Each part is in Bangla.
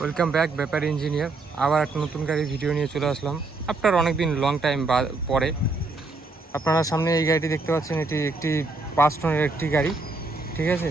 ওয়েলকাম ব্যাক ব্যাপারী ইঞ্জিনিয়ার। আবার একটা নতুন গাড়ির ভিডিও নিয়ে চলে আসলাম আপনার অনেকদিন লং টাইম পরে। আপনারা সামনে এই গাড়িটি দেখতে পাচ্ছেন, এটি একটি 5 টনের একটি গাড়ি, ঠিক আছে।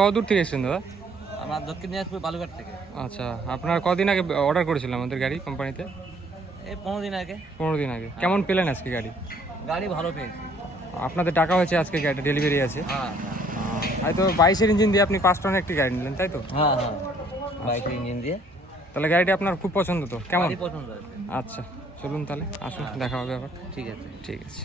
কত দূর থেকে এসেছেন দাদা? আমরা দক্ষিণ দিনাজপুর বালুঘাট থেকে। আচ্ছা, আপনার কদিন আগে অর্ডার করেছিলাম আমাদের গাড়ি কোম্পানিতে? এই 15 দিন আগে। 15 দিন আগে। কেমন পেলেন আজকে গাড়ি? গাড়ি ভালো পেয়েছি। আপনাদের টাকা হয়েছে, আজকে গাড়িটা ডেলিভারি আছে। হ্যাঁ হয়তো 22-এর ইঞ্জিন দিয়ে আপনি 5 টনের একটি গাড়ি নিলেন, তাই তো? হ্যাঁ হ্যাঁ, বাইকের ইঞ্জিন দিয়ে। তাহলে গাড়িটা আপনার খুব পছন্দ তো? কেমন গাড়ি পছন্দ আছে। আচ্ছা, চলুন তাহলে আসুন, দেখা হবে আবার। ঠিক আছে। ঠিক আছে।